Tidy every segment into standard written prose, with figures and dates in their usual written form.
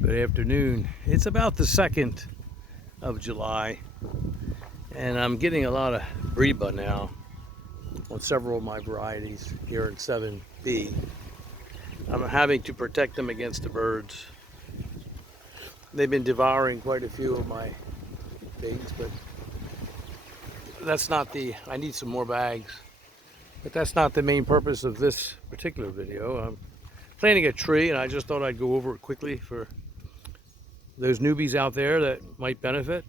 Good afternoon. It's about the 2nd of July, and I'm getting a lot of Breba now on several of my varieties here in 7B. I'm having to protect them against the birds. They've been devouring quite a few of my baits, but that's not I need some more bags. But that's not the main purpose of this particular video. I'm planting a tree, and I just thought I'd go over it quickly for those newbies out there that might benefit.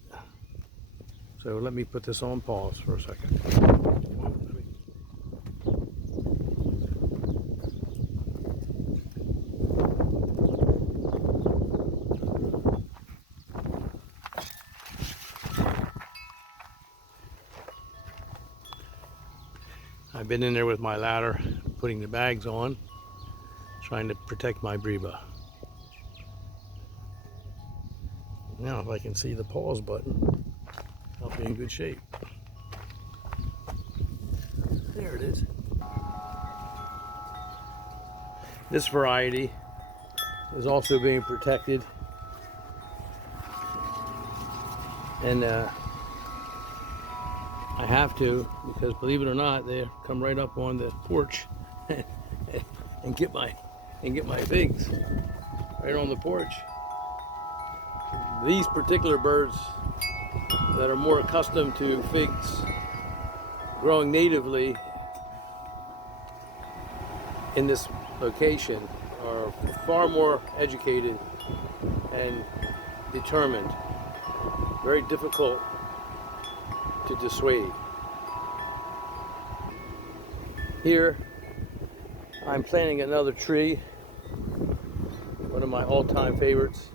So let me put this on pause for a second. I've been in there with my ladder, putting the bags on, trying to protect my Breba. Now, if I can see the pause button, I'll be in good shape. There it is. This variety is also being protected, and I have to, because believe it or not, they come right up on the porch and get my figs right on the porch. These particular birds that are more accustomed to figs growing natively in this location are far more educated and determined. Very difficult to dissuade. Here I'm planting another tree, one of my all-time favorites,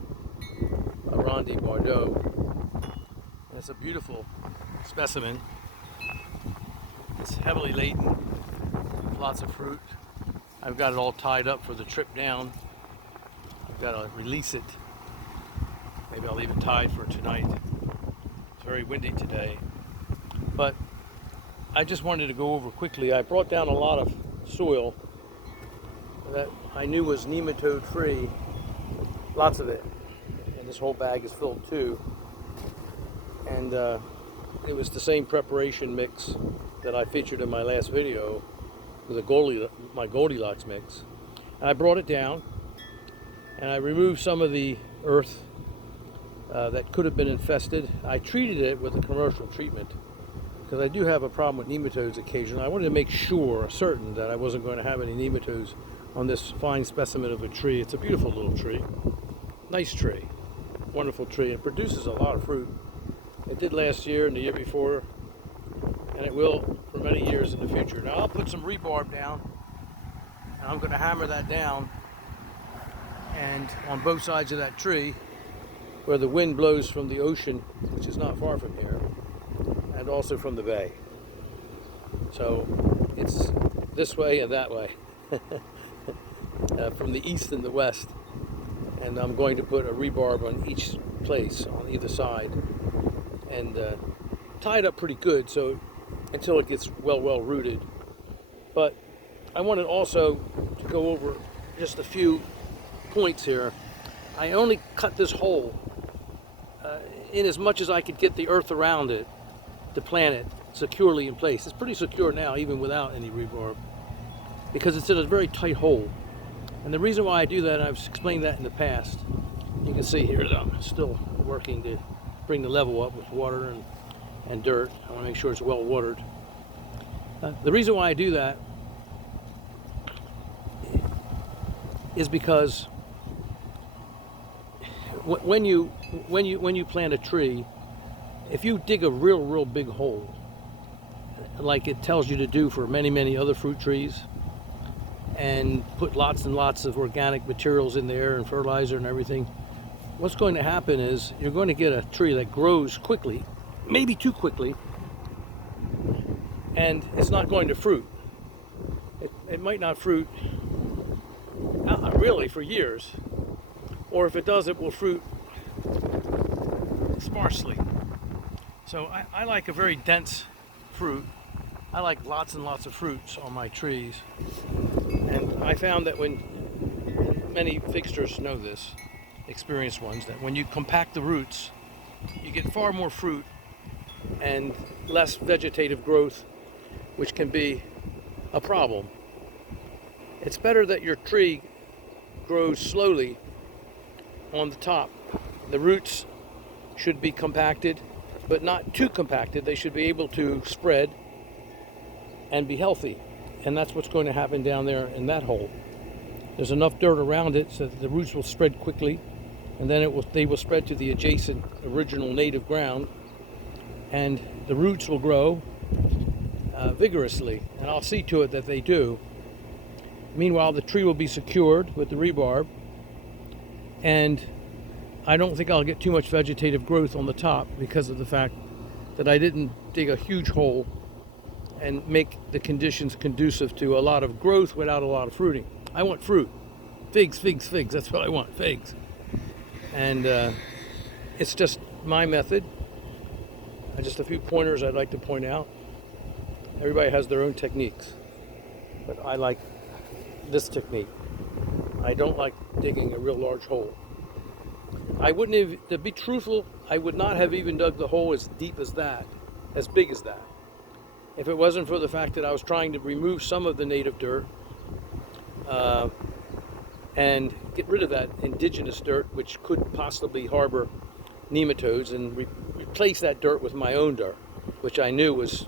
a Rondi Bordeaux. And it's a beautiful specimen. It's heavily laden, lots of fruit. I've got it all tied up for the trip down. I've got to release it. Maybe I'll leave it tied for tonight. It's very windy today. But I just wanted to go over quickly. I brought down a lot of soil that I knew was nematode free, lots of it. And this whole bag is filled too. And it was the same preparation mix that I featured in my last video with my Goldilocks mix. And I brought it down and I removed some of the earth that could have been infested. I treated it with a commercial treatment because I do have a problem with nematodes occasionally. I wanted to make certain that I wasn't going to have any nematodes on this fine specimen of a tree. It's a beautiful little tree, nice tree, wonderful tree. It produces a lot of fruit. It did last year and the year before, and it will for many years in the future. Now I'll put some rebarb down, and I'm going to hammer that down, and on both sides of that tree, where the wind blows from the ocean, which is not far from here, and also from the bay. So it's this way and that way, from the east and the west. And I'm going to put a rebarb on each place, on either side, and tie it up pretty good so until it gets well rooted. But I wanted also to go over just a few points here. I only cut this hole in as much as I could get the earth around it to plant it securely in place. It's pretty secure now, even without any rebarb, because it's in a very tight hole. And the reason why I do that, and I've explained that in the past, you can see here that I'm still working to bring the level up with water and dirt. I want to make sure it's well watered. The reason why I do that is because when you plant a tree, if you dig a real big hole, like it tells you to do for many other fruit trees, and put lots and lots of organic materials in there and fertilizer and everything, what's going to happen is you're going to get a tree that grows quickly, maybe too quickly, and it's not going to fruit. It might not fruit really for years, or if it does, it will fruit sparsely. So I like a very dense fruit. I like lots and lots of fruits on my trees. And I found that when many fixers know this, experienced ones, that when you compact the roots, you get far more fruit and less vegetative growth, which can be a problem. It's better that your tree grows slowly on the top. The roots should be compacted, but not too compacted. They should be able to spread and be healthy. And that's what's going to happen down there in that hole. There's enough dirt around it so that the roots will spread quickly, and then they will spread to the adjacent original native ground, and the roots will grow vigorously, and I'll see to it that they do. Meanwhile, the tree will be secured with the rebarb, and I don't think I'll get too much vegetative growth on the top because of the fact that I didn't dig a huge hole and make the conditions conducive to a lot of growth without a lot of fruiting. I want fruit. Figs, figs, figs. That's what I want, figs. And it's just my method. Just a few pointers I'd like to point out. Everybody has their own techniques, but I like this technique. I don't like digging a real large hole. I wouldn't have, to be truthful, I would not have even dug the hole as deep as that, as big as that, if it wasn't for the fact that I was trying to remove some of the native dirt and get rid of that indigenous dirt, which could possibly harbor nematodes, and replace that dirt with my own dirt, which I knew was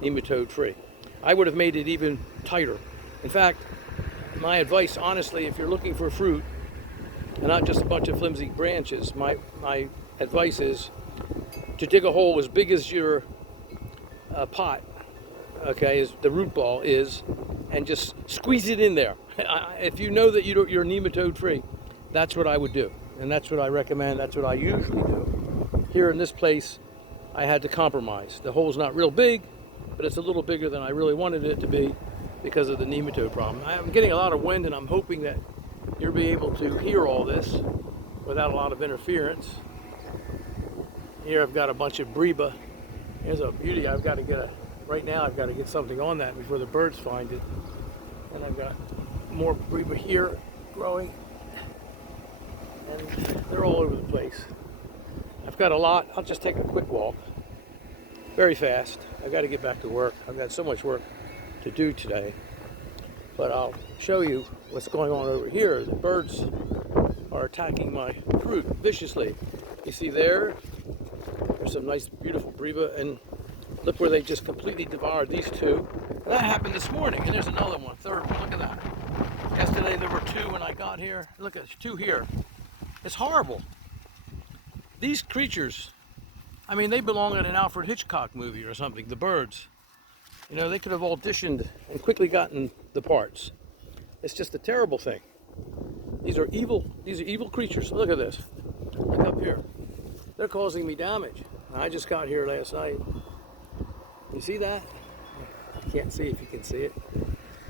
nematode free. I would have made it even tighter. In fact, my advice, honestly, if you're looking for fruit and not just a bunch of flimsy branches, my advice is to dig a hole as big as your pot, okay, as the root ball is, and just squeeze it in there. If you know that you're nematode free, that's what I would do, and that's what I recommend. That's what I usually do. Here in this place, I had to compromise. The hole's not real big, but it's a little bigger than I really wanted it to be because of the nematode problem. I'm getting a lot of wind, and I'm hoping that you'll be able to hear all this without a lot of interference. Here I've got a bunch of Breba. Here's a beauty. Right now I've got to get something on that before the birds find it. And I've got more Breba here growing, and they're all over the place. I've got a lot. I'll just take a quick walk, very fast. I've got to get back to work. I've got so much work to do today, but I'll show you what's going on over here. The birds are attacking my fruit viciously. You see there's some nice beautiful Breba, and look where they just completely devoured these two. And that happened this morning, and there's another one, third one. Look at that. Yesterday there were two when I got here. Look, there's two here. It's horrible. These creatures, I mean, they belong in an Alfred Hitchcock movie or something, the birds. You know, they could have auditioned and quickly gotten the parts. It's just a terrible thing. These are evil creatures. Look at this. Look up here. They're causing me damage. I just got here last night. You see that? I can't see if you can see it.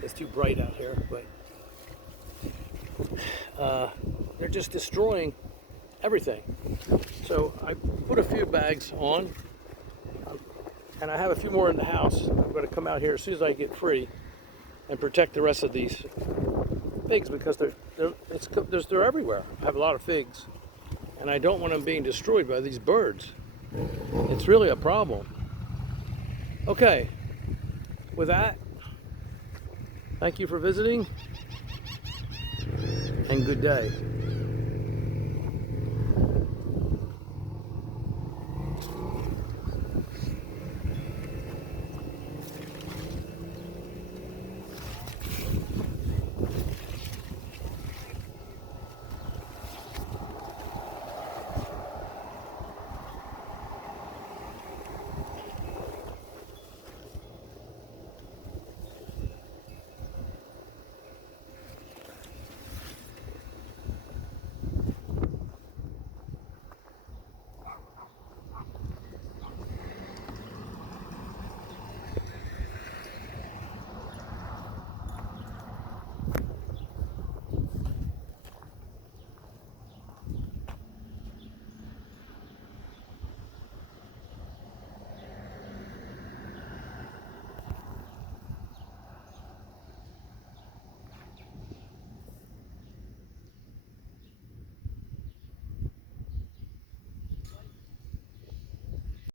It's too bright out here, but they're just destroying everything. So I put a few bags on, and I have a few more in the house. I'm going to come out here as soon as I get free and protect the rest of these figs, because they're everywhere. I have a lot of figs, and I don't want them being destroyed by these birds. It's really a problem. Okay, with that, thank you for visiting, and good day.